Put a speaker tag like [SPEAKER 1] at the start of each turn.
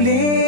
[SPEAKER 1] lead.